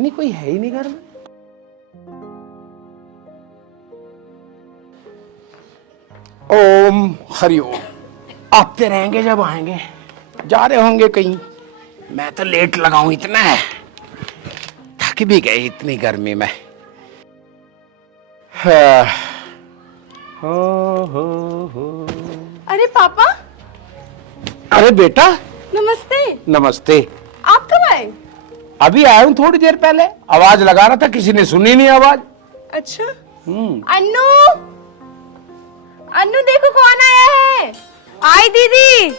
नहीं कोई है ही नहीं घर में। ओम हरिओम। आते रहेंगे जब आएंगे, जा रहे होंगे कहीं। मैं तो लेट लगाऊं इतना है, थक भी गए इतनी गर्मी में। हो। अरे पापा। अरे बेटा। नमस्ते। नमस्ते। आप कब आए? अभी आया हूँ थोड़ी देर पहले। आवाज लगा रहा था, किसी ने सुनी नहीं आवाज। अच्छा। अन्नू, अन्नू देखो कौन आया है। आई दीदी।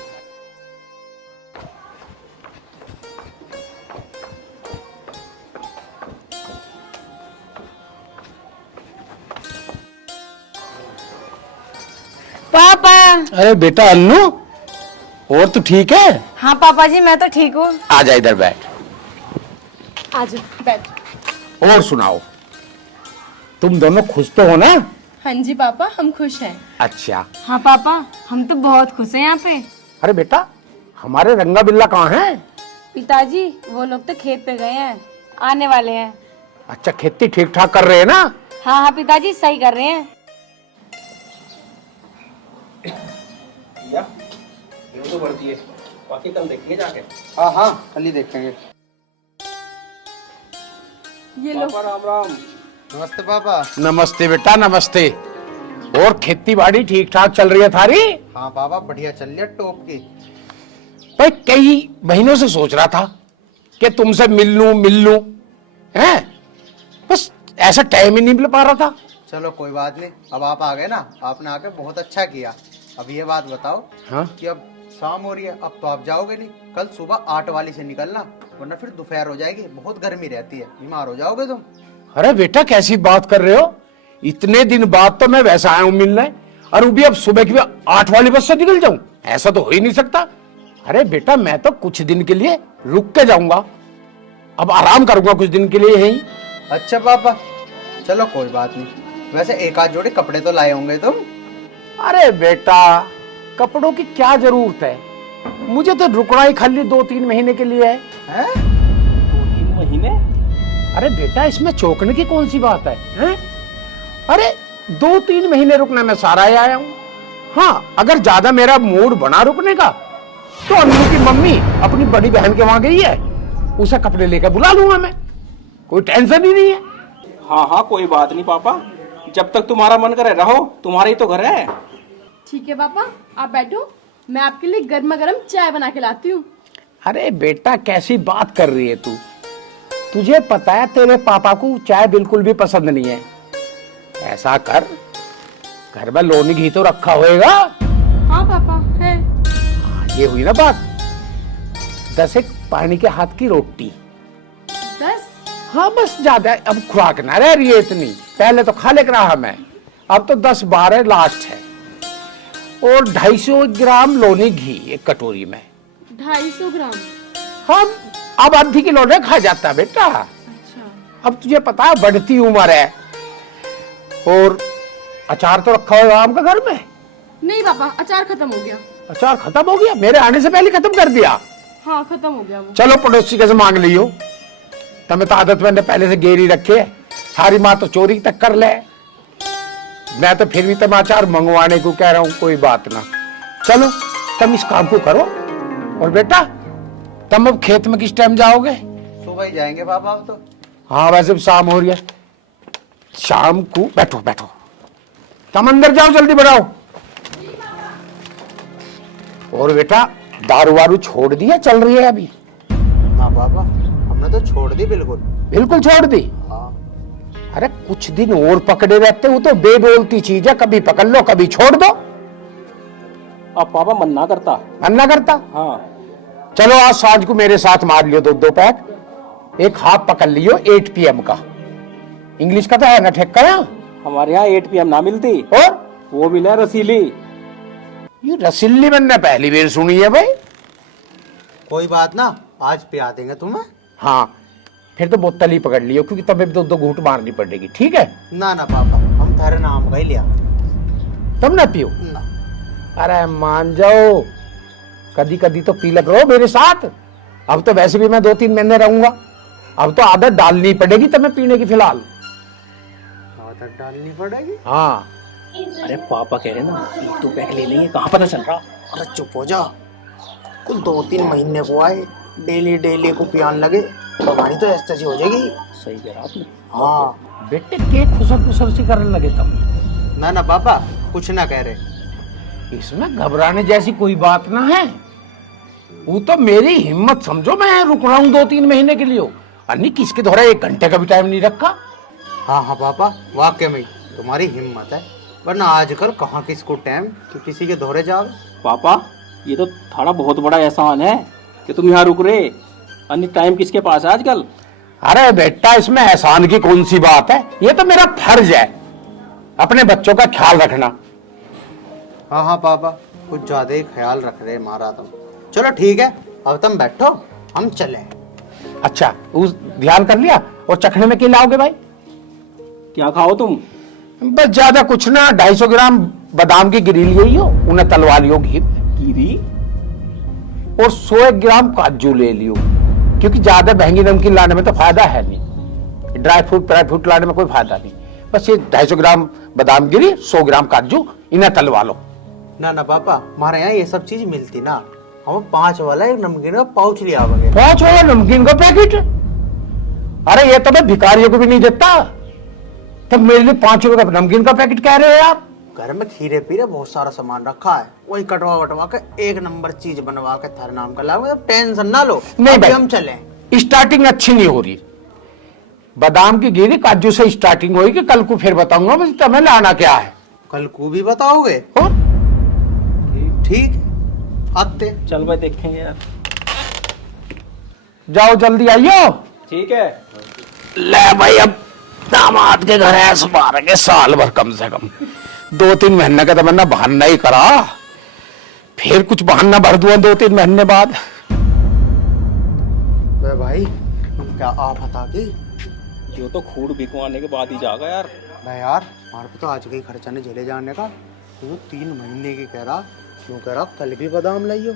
पापा। अरे बेटा अन्नू, और तू ठीक है? हाँ पापा जी, मैं तो ठीक हूँ। आ जा इधर बैठ। आज बैठ। और सुनाओ, तुम दोनों खुश तो हो ना? हाँ जी पापा, हम खुश हैं। अच्छा। हाँ पापा, हम तो बहुत खुश हैं यहाँ पे। अरे बेटा, हमारे रंगा बिल्ला कहाँ हैं? पिताजी वो लोग तो खेत पे गए हैं, आने वाले हैं। अच्छा, खेती ठीक ठाक कर रहे हैं ना? हाँ हाँ पिताजी, सही कर रहे हैं। तो बढ़ती है, बाकी कल देखेंगे जाके। हाँ कल ही देखेंगे। ये लो। पापा राम राम। नमस्ते पापा। नमस्ते बेटा, नमस्ते। और खेती बाड़ी ठीक ठाक चल रही है थारी? हाँ पापा, बढ़िया चल रही है टॉप की। भाई कई महीनों से सोच रहा था कि तुमसे मिल लूं हैं, बस ऐसा टाइम ही नहीं मिल पा रहा था। चलो कोई बात नहीं, अब आप आ गए ना, आपने आके बहुत अच्छा किया। अब ये बात बताओ। हाँ? कि अब शाम हो रही है, अब तो आप जाओगे नहीं। कल सुबह 8 वाली से निकलना, वरना फिर दोपहर हो जाएगी, बहुत गर्मी रहती है, बीमार हो जाओगे तुम। अरे बेटा कैसी बात कर रहे हो, इतने दिन बाद तो मैं वैसा आया हूं मिलने, और वो भी अब सुबह की 8 वाली बस से निकल जाऊं? ऐसा तो हो ही नहीं सकता। अरे बेटा, मैं तो कुछ दिन के लिए रुक के जाऊंगा, अब आराम करूंगा कुछ दिन के लिए यहीं। अच्छा पापा, चलो कोई बात नहीं। वैसे एक आध जोड़े कपड़े तो लाए होंगे तुम? अरे बेटा, कपड़ों की क्या जरूरत है, मुझे तो रुकना ही खाली 2-3 महीने के लिए है। हैं? 2-3 महीने? अरे बेटा, इसमें चौंकने की कौन सी बात है, हैं? अरे 2-3 महीने रुकने में सारा ही आया हूं। हाँ, अगर ज्यादा मेरा मूड बना रुकने का तो अन्नू की मम्मी अपनी बड़ी बहन के वहां गई है, उसे कपड़े लेकर बुला लूंगा मैं, कोई टेंशन ही नहीं है। हाँ कोई बात नहीं पापा, जब तक तुम्हारा मन करे रहो, तुम्हारा ही तो घर है। ठीक है पापा, आप बैठो, मैं आपके लिए गर्मा गर्म चाय बना के लाती हूँ। अरे बेटा, कैसी बात कर रही है तू? तुझे पता है तेरे पापा को चाय बिल्कुल भी पसंद नहीं है। ऐसा कर, घर में लोनी घी तो रखा होएगा। हाँ पापा है। ये हुई ना बात। 10 एक पानी के हाथ की रोटी। 10? हाँ बस, ज्यादा अब खुराक ना रह रही है इतनी, पहले तो खा ले रहा मैं, अब तो 10-12 लास्ट है। और 250 ग्राम लोनी घी एक कटोरी में। 250 ग्राम? हम अब आधी किलो ने खा जाता है बेटा। अच्छा। अब तुझे पता है बढ़ती उम्र है। और अचार तो रखा हुआ आम का घर में? नहीं पापा, अचार खत्म हो गया। अचार खत्म हो गया? मेरे आने से पहले खत्म कर दिया? हाँ खत्म हो गया वो। चलो पड़ोसी कैसे मांग लियो, तमें तो आदत मैंने पहले से गेरी रखी है। थारी माँ तो चोरी तक कर ले, मैं तो फिर भी तुम अचार मंगवाने को कह रहा हूं, कोई बात ना। चलो तुम इस काम को करो। और बेटा, तुम अब खेत में किस टाइम जाओगे? सुबह ही जाएंगे पापा अब तो। हाँ वैसे भी शाम हो रही है, शाम को बैठो, तुम अंदर जाओ, जल्दी बढ़ाओ। और बेटा, दारू वारू छोड़ दी है, चल रही है अभी? हाँ पापा, हमने तो छोड़ दी, बिल्कुल छोड़ दी। हाँ। अरे कुछ दिन और पकड़े रहते हो तो बेबोलती चीज है, कभी पकड़ लो कभी छोड़ दो। अब पापा मन ना करता। मन ना करता? हाँ। चलो आज सांझ को मेरे साथ मार लियो 2 पैक, एक हाफ पकड़ लियो 8 PM का। इंग्लिश का तो है ना ठेका? हमारे यहाँ 8 PM ना मिलती, और वो मिला रसीली। ये रसीली मैंने पहली बार सुनी है भाई। कोई बात ना, आज पिला देंगे तुम्हें। हाँ फिर तो बोतल ही पकड़ लियो, क्योंकि तुम्हें 2 घूंट मारनी पड़ेगी, ठीक है? ना पापा, हम थारे नाम का ही लिया। तुम ना पियो ना। अरे मान जाओ, कदी कदी तो पी लग रहो मेरे साथ। अब तो वैसे भी मैं 2-3 महीने रहूंगा, अब तो आदत डालनी पड़ेगी तुम्हें पीने की फिलहाल। आदत डालनी पड़ेगी। हाँ अरे पापा कह रहे ना एक 2 पैक ले लेंगे, कहाँ पता चल रहा। अरे चुप हो जा, कुल 2-3 महीने को आए, डेली डेली को पियान लगे तो हमारी तो एस्टेसी हो जाएगी। सही कह रहा आपने। हाँ बेटे के खुसर खुसर सी करने लगे तुम। ना ना पापा कुछ ना कह रहे। इसमें घबराने जैसी कोई बात ना है। वो तो मेरी हिम्मत समझो, मैं रुक रहा हूँ 2-3 महीने के लिए। अन्नी किसके द्वारा 1 घंटे का भी टाइम नहीं रखा। हाँ हाँ पापा वाकई में तुम्हारी हिम्मत है, वरना आजकल कहाँ किसको टाइम कि किसी के दौरे जाओ। पापा ये तो थारा बहुत बड़ा एहसान है कि तुम यहाँ रुक रहे, अन्य टाइम किसके पास है आजकल। अरे बेटा इसमें एहसान की कौन सी बात है, ये तो मेरा फर्ज है अपने बच्चों का ख्याल रखना। हाँ हाँ पापा कुछ ज्यादा ही ख्याल रख रहे मारा तुम। चलो ठीक है, अब तुम बैठो हम चले। अच्छा उस ध्यान कर लिया। और चखने में क्या लाओगे भाई? क्या खाओ तुम? बस ज्यादा कुछ ना, 250 ग्राम बादाम की गिरी ली हो, उन्हें तलवा लियो घी में। गिरी? और 100 ग्राम काजू ले लियो, क्योंकि ज्यादा महंगी नमकीन लाने में तो फायदा है नहीं। ड्राई फ्रूट लाने में कोई फायदा नहीं। बस ये 250 ग्राम बादाम गिरी, 100 ग्राम काजू, इन्हें तलवा लो। ना ना पापा हमारे यहाँ ये सब चीज मिलती ना, हम 5 वाला एक नमकीन का पाउच लिया आवांगे। 5 वाला नमकीन का पैकेट? अरे ये तो मैं भिखारियों को भी नहीं देता, तब मेरे लिए 5 रुपए का नमकीन का पैकेट कह रहे हो आप? घर में खीरे पीरे बहुत सारा सामान रखा है, वही कटवा वटवा के 1 नंबर चीज बनवा के थारे नाम का लाओगे, टेंशन ना लो। नहीं भाई हम चले। स्टार्टिंग अच्छी नहीं हो रही। बादाम की गिरी काजू से स्टार्टिंग होगी, कल को फिर बताऊंगा मुझे तुम्हें लाना क्या है। कल को भी बताओगे? और? ठीक आते। चल भाई देखेंगे यार। जाओ जल्दी आइयो। ठीक है। ले भाई अब दामाद के घर ऐसे बार के साल भर कम से कम 2-3 महीने का तो मैंने बहाना ही करा, फिर कुछ बहाना भर दूंगा 2-3 महीने बाद। भाई तुम क्या आफत आ गई? जो तो खूड बिकवाने के बाद ही जाएगा यार। भाई यार हमारे पे तो आज का ही खर्चा नहीं झेले जाने का। तू 3 महीने की कह रहा, क्यों कह रहा कल भी बादाम लाइयो?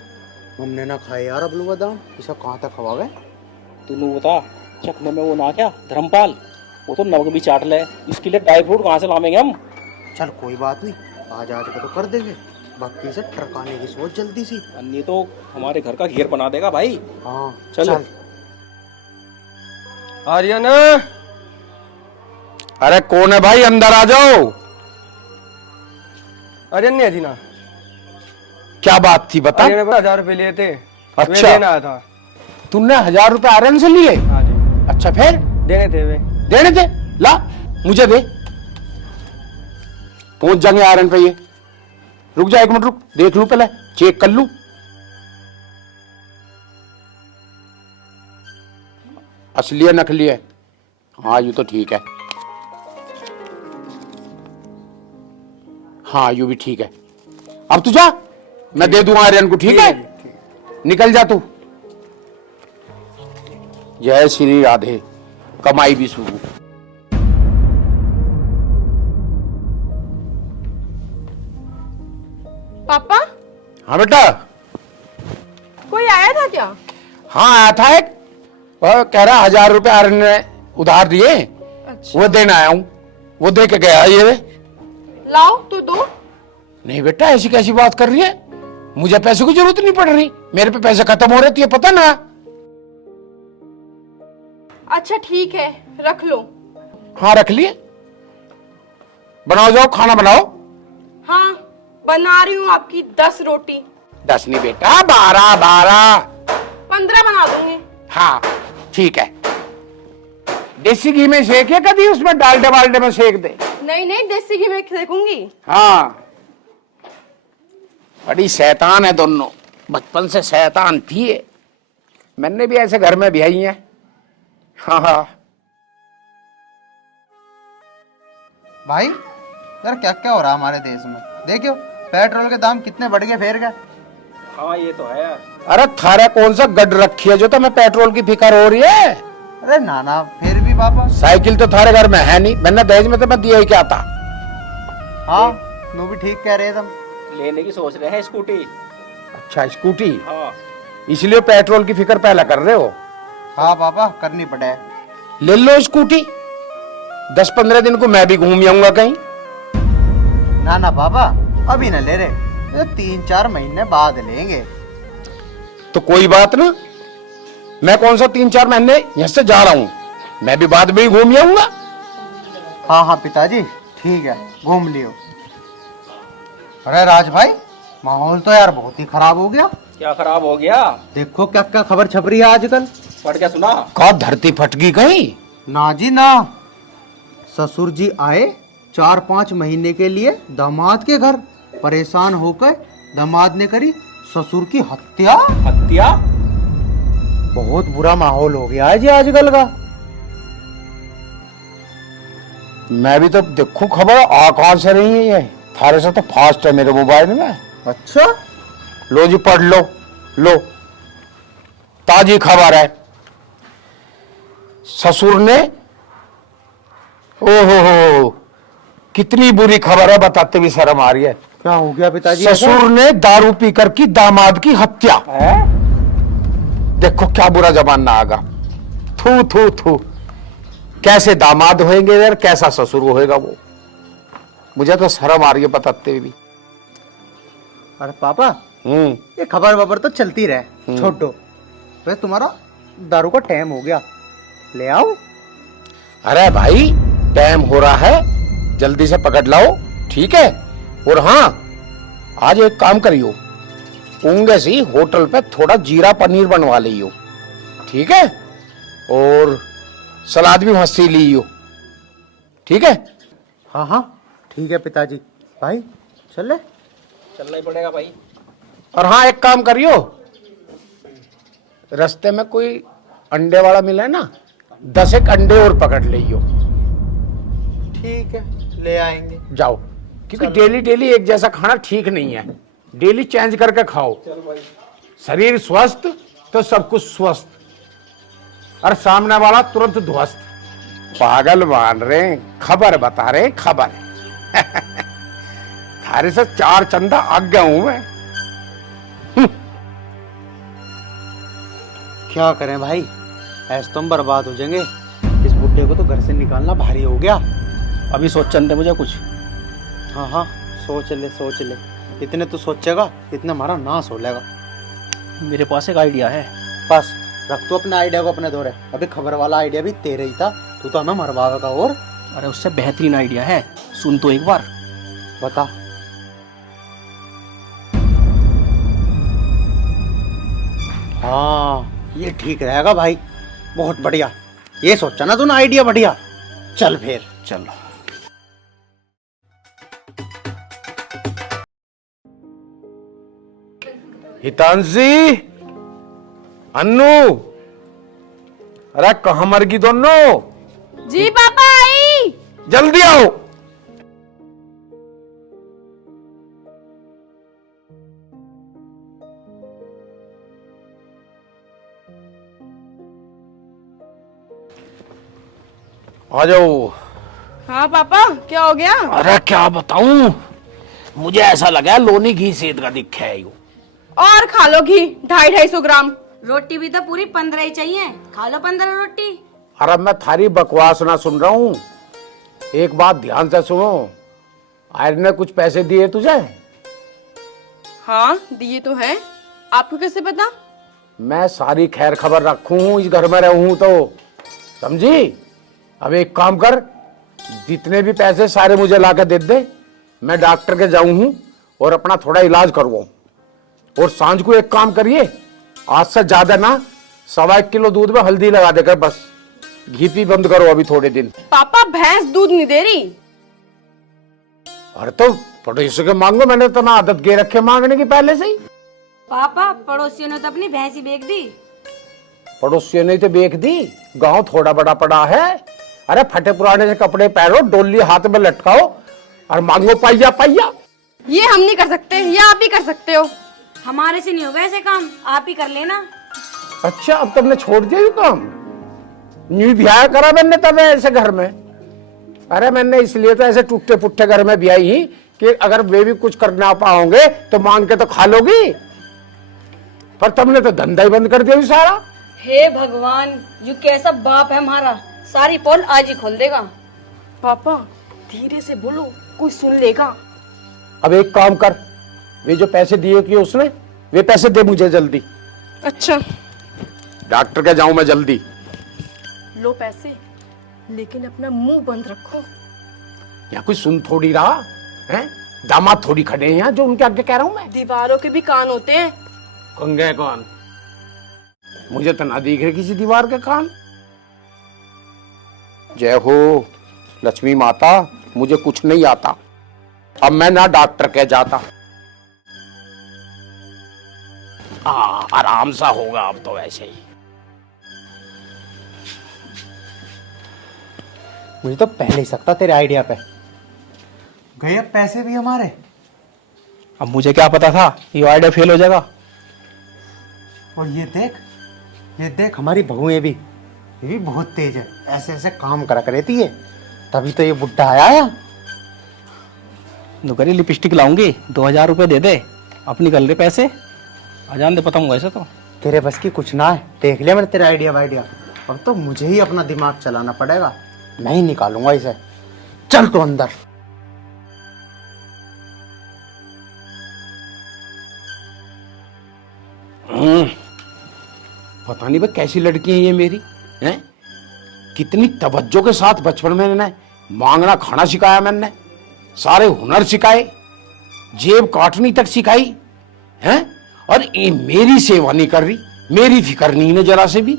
हमने ना खाए यार अब बादाम, ये सब कहाँ तक खवावे? तूने बता चखने में वो ना क्या धर्मपाल, वो तो नमक भी चाट ले, इसके लिए ड्राई फ्रूट कहाँ से लावेंगे हम? चल कोई बात नहीं, आज का तो कर देंगे, बाकी से टरकाने की सोच जल्दी सी। अन्य तो हमारे घर का घेर बना देगा भाई। हाँ चलो। आर्यन, अरे कौन है भाई, अंदर आ जाओ। आर्यन नहीं है जी ना। क्या बात थी बता। आर्यन ने 1000 रुपए लिए थे, वे अच्छा। देना आया था। तूने 1000 रुपए आर्यन से लिए? हाँ जी अच्छा फिर? देने थे वे। देने दे, ला मुझे दे। पहुंच जाएंगे आर्यन पे ये। रुक जा 1 मिनट, रुक देख लूं, पहले चेक कर लूं। असली है नकली है? हाँ यूं तो ठीक है। हाँ यूं भी ठीक है। अब तू जा, मैं दे दूंगा आर्यन को, ठीक है? निकल जा तू। जय श्री राधे, कमाई भी शुरू। पापा हाँ बेटा। कोई आया था क्या? हाँ आया था एक, वह कह रहा 1000 रुपए आर्यन ने उधार दिए, अच्छा वो देने आया हूं। वो दे के गया ये। लाओ तो दो। नहीं बेटा ऐसी कैसी बात कर रही है, मुझे पैसे की जरूरत नहीं पड़ रही, मेरे पे पैसे खत्म हो रहे थे, पता ना। अच्छा ठीक है रख लो। हाँ रख लिए। बनाओ, जाओ खाना बनाओ। हाँ बना रही हूँ आपकी 10 रोटी। 10 नहीं बेटा, 12। 15 बना दूंगी। हाँ ठीक है। देसी घी में सेके, कभी उसमें डालडे वालडे में सेक दे। नहीं नहीं देसी घी में सेकूंगी। हाँ बड़ी शैतान है दोनों, बचपन से शैतान थी ये। मैंने भी ऐसे घर में ब्याही है। हाँ हाँ भाई यार क्या क्या हो रहा है हमारे देश में? देखियो पेट्रोल के दाम कितने बढ़ गए फेर गए। हाँ ये तो है यार। अरे थारा कौन सा गड रखी है जो तुम्हें पेट्रोल की फिक्र हो रही है? अरे नाना फिर भी पापा। साइकिल तो थारे घर में है नहीं, मैंने दहेज में तो मैं दिया ही क्या था। हाँ तू भी ठीक कह रहे तुम। लेने की सोच रहे हैं स्कूटी। अच्छा स्कूटी, हाँ इसलिए पेट्रोल की फिक्र पहले कर रहे हो? हाँ पापा करनी पड़े। ले लो स्कूटी, 10-15 दिन को मैं भी घूम आऊंगा कहीं। ना ना पापा, अभी ना ले रहे, ये 3-4 महीने बाद लेंगे। तो कोई बात ना, मैं कौन सा 3-4 महीने यहां से जा रहा हूं, मैं भी बाद में ही घूम आऊंगा। हाँ हाँ पिताजी, ठीक है, घूम लियो। अरे राज भाई, माहौल तो यार बहुत ही खराब हो गया। क्या खराब हो गया? देखो क्या क्या खबर छप रही है आजकल। पढ़ क्या सुना? का धरती फट गई कहीं? ना जी ना, ससुर जी आए 4-5 महीने के लिए दामाद के घर, परेशान होकर दामाद ने करी ससुर की हत्या। हत्या? बहुत बुरा माहौल हो गया है जी आजकल का। मैं भी तो देखूं खबर आ कहां से रही है ये, थारे से तो फास्ट है मेरे मोबाइल में। अच्छा, लो जी पढ़ लो, लो ताजी खबर है। ससुर ने, ओहो कितनी बुरी खबर है, बताते भी शर्म आ रही है। क्या हो गया पिताजी? ससुर ने दारू पीकर की दामाद की हत्या। देखो क्या बुरा जमाना आगा। थू थू थू, कैसे दामाद होंगे यार, कैसा ससुर होएगा वो। मुझे तो शर्म आ रही है बताते भी। अरे पापा, ये खबर वबर तो चलती रहे, छोड़ो। वैसे तुम्हारा दारू का टाइम हो गया, ले आओ। अरे भाई टाइम हो रहा है, जल्दी से पकड़ लाओ, ठीक है। और हाँ, आज एक काम करियो, ऊंगे सी होटल पे थोड़ा जीरा पनीर बनवा लियो, ठीक है। और सलाद भी मस्त सी लियो, ठीक है। हाँ हाँ ठीक है पिताजी। भाई चले? चलना ही पड़ेगा भाई। और हाँ एक काम करियो, रास्ते में कोई अंडे वाला मिला है ना, 10 एक अंडे और पकड़ लियो। ठीक है, ले आएंगे। जाओ, क्योंकि डेली डेली एक जैसा खाना ठीक नहीं है, डेली चेंज करके खाओ। शरीर स्वस्थ तो सब कुछ स्वस्थ, और सामने वाला तुरंत ध्वस्त। पागल मान रहे, खबर बता रहे, खबर थारे से 4 चंदा आग गया हूं मैं। क्या करें भाई, ऐसे तुम बर्बाद हो जाएंगे। इस बुड्ढे को तो घर से निकालना भारी हो गया। अभी सोच चलते मुझे कुछ। हाँ हाँ सोच ले सोच ले, इतने तू सोचेगा इतना हमारा नाश हो जाएगा। मेरे पास एक आइडिया है। बस रख तू अपने आइडिया को अपने दौरे, अभी खबर वाला आइडिया भी तेरे ही था, तू तो हमें मरवाएगा। और अरे उससे बेहतरीन आइडिया है, सुन तो एक बार। बता। हाँ ये ठीक रहेगा भाई, बहुत बढ़िया। ये सोचा ना तूने आइडिया बढ़िया। चल फिर चल। हितांशी, अन्नू, अरे कहां मर गई दोनों? जी पापा आई। जल्दी आओ। आ जाओ। हाँ पापा, क्या हो गया? अरे क्या बताऊं, मुझे ऐसा लगा लोनी घी सेध का दिखा है। और खा लो घी, 250-250 ग्राम। रोटी भी तो पूरी 15 ही चाहिए, खा लो 15 रोटी। अरे मैं थारी बकवास ना सुन रहा हूँ, एक बात ध्यान से सुनो। आयरन ने कुछ पैसे दिए तुझे? हाँ दिए तो हैं, आपको कैसे पता? मैं सारी खैर खबर रखूं, इस घर में रहूं तो, समझी। अब एक काम कर, जितने भी पैसे सारे मुझे लाकर दे दे, मैं डॉक्टर के जाऊं हूं और अपना थोड़ा इलाज करवाऊं। और सांझ को एक काम करिए, आज से ज्यादा ना, 1.25 किलो दूध में हल्दी लगा देकर बस, घी पी बंद करो अभी थोड़े दिन। पापा भैंस दूध नहीं दे रही। अरे तो पड़ोसी के मांगो, मैंने तो ना आदत गे रखे मांगने की पहले से ही। पापा पड़ोसियों ने तो अपनी भैंस ही बेच दी। पड़ोसियों ने तो बेच दी, गांव थोड़ा बड़ा पड़ा है। अरे फटे पुराने से कपड़े पहनो, डोली हाथ में लटकाओ और मांगो पाइया पाइया। ये हम नहीं कर सकते, ये आप ही कर सकते हो। हमारे से नहीं होगा ऐसे काम, आप ही कर लेना। अच्छा अब तुमने छोड़ दिया ये काम? न्यू ब्याह करा मैंने तब ऐसे घर में। अरे मैंने इसलिए तो ऐसे टूटे पुट्टे घर में ब्याही ही कि अगर वे भी कुछ करना पाओगे तो मांग के तो खा लोगी, पर तुमने तो धंधा ही बंद कर दिया सारा। हे भगवान, यू कैसा बाप है हमारा, सारी पोल आज ही खोल देगा। पापा धीरे से बोलो, कोई सुन लेगा। अब एक काम कर, वे जो पैसे दिए कि उसने, वे पैसे दे मुझे जल्दी। अच्छा डॉक्टर के जाऊं मैं जल्दी। लो पैसे, लेकिन अपना मुंह बंद रखो। यहाँ कोई सुन थोड़ी रहा है, दामाद थोड़ी खड़े हैं यहाँ जो उनके आगे कह रहा हूं मैं। दीवारों के भी कान होते हैं। कंगे कान? मुझे तो ना दिख रहे किसी दीवार के कान। जय हो लक्ष्मी माता, मुझे कुछ नहीं आता, अब मैं ना डॉक्टर के जाता। आराम सा होगा अब तो वैसे ही। मुझे तो पहले ही सकता तेरे आइडिया पे। गए अब पैसे भी हमारे। अब मुझे क्या पता था ये आइडिया फेल हो जाएगा। और ये देख हमारी बहुएं भी, ये भी बहुत तेज है, ऐसे ऐसे काम करा करती है, तभी तो ये बुड्ढा आया। दुकरी लिपस्टिक लाऊंगी, 2000 रुपए दे दे, अब निकल रहे पैसे। अजान दे पता हूँ ऐसे तो। तेरे बस की कुछ ना है, देख लिया मैंने तेरा आइडिया वाइडिया, अब तो मुझे ही अपना दिमाग चलाना पड़ेगा, मैं ही निकालूंगा इसे। चल तो अंदर। पता नहीं भाई कैसी लड़की है ये मेरी, हैं? कितनी तवज्जो के साथ बचपन में मैंने मांगना खाना सिखाया, मैंने सारे हुनर सिखाए, जेब काटनी तक सिखाई, हैं? और ये मेरी सेवा नहीं कर रही, मेरी फिक्र नहीं है जरा से भी।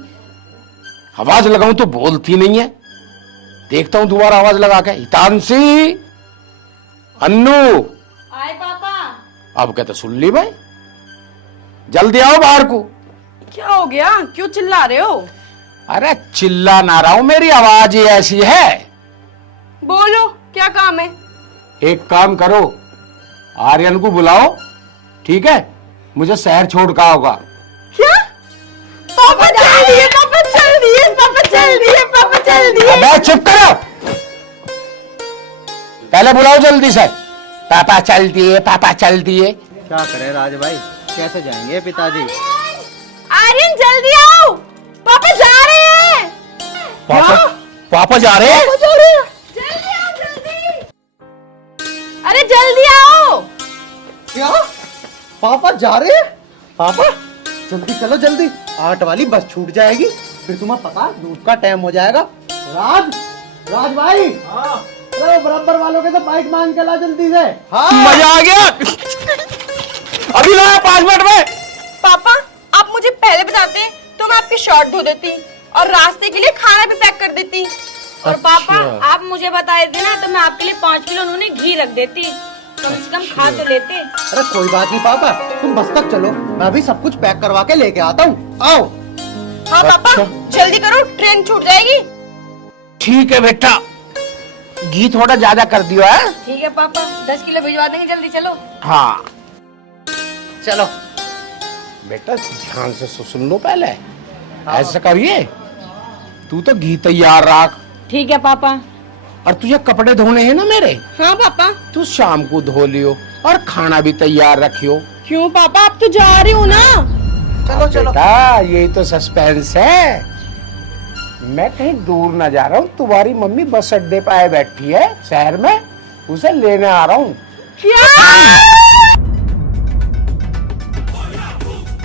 आवाज लगाऊं तो बोलती नहीं है। देखता हूं दोबारा आवाज लगा के, हितांशी, अन्नू। आए पापा। अब कहते सुन ली भाई, जल्दी आओ बाहर को। क्या हो गया, क्यों चिल्ला रहे हो? अरे चिल्ला ना रहा हूं, मेरी आवाज ही ऐसी है। बोलो क्या काम है? एक काम करो, आर्यन को बुलाओ, ठीक है? मुझे शहर छोड़ का होगा। क्या? पापा चल दिए, पापा चल दिए, पापा चल दिए, पापा चल दिए। अबे चुप करो, पहले बुलाओ जल्दी से। पापा चल दिए, पापा चल दिए। क्या करे राज भाई, कैसे जाएंगे पिताजी? आर्यन जल्दी आओ, पापा जा रहे हैं। पापा जा रहे हैं? जल्दी आओ जल्दी। अरे जल्दी आओ। क्या पापा जा रहे हैं? पापा जल्दी चलो जल्दी, 8 वाली बस छूट जाएगी, फिर तुम्हें पता दूध का टाइम हो जाएगा। राज भाई, अरे बराबर वालों के तो बाइक मांग के ला जल्दी से। हाँ मजा आ गया, अभी लाया 5 मिनट में। पापा आप मुझे पहले बताते तो मैं आपकी शर्ट धो देती और रास्ते के लिए खाना भी पैक कर देती। और पापा आप मुझे बता देते ना तो मैं आपके लिए 5 किलो उन्होंने घी रख देती, कम से कम खा तो लेते। अरे कोई बात नहीं पापा, तुम बस तक चलो, मैं अभी सब कुछ पैक करवा के लेके आता हूँ। आओ। हाँ पापा जल्दी करो, ट्रेन छूट जाएगी। ठीक है बेटा, घी थोड़ा ज्यादा कर दियो है। ठीक है पापा, 10 किलो भिजवा देंगे, जल्दी चलो। हाँ चलो बेटा, ध्यान से सुन लो पहले। ऐसा करिए, तू तो घी तैयार रख, ठीक है पापा। और तुझे कपड़े धोने हैं ना मेरे, हाँ पापा। तू शाम को धो लियो, और खाना भी तैयार रखियो। क्यों पापा, आप तो जा रही हो ना। चलो चलो। बेटा यही तो सस्पेंस है, मैं कहीं दूर ना जा रहा हूँ, तुम्हारी मम्मी बस अड्डे पे आए बैठी है शहर में, उसे लेने आ रहा हूँ। क्या?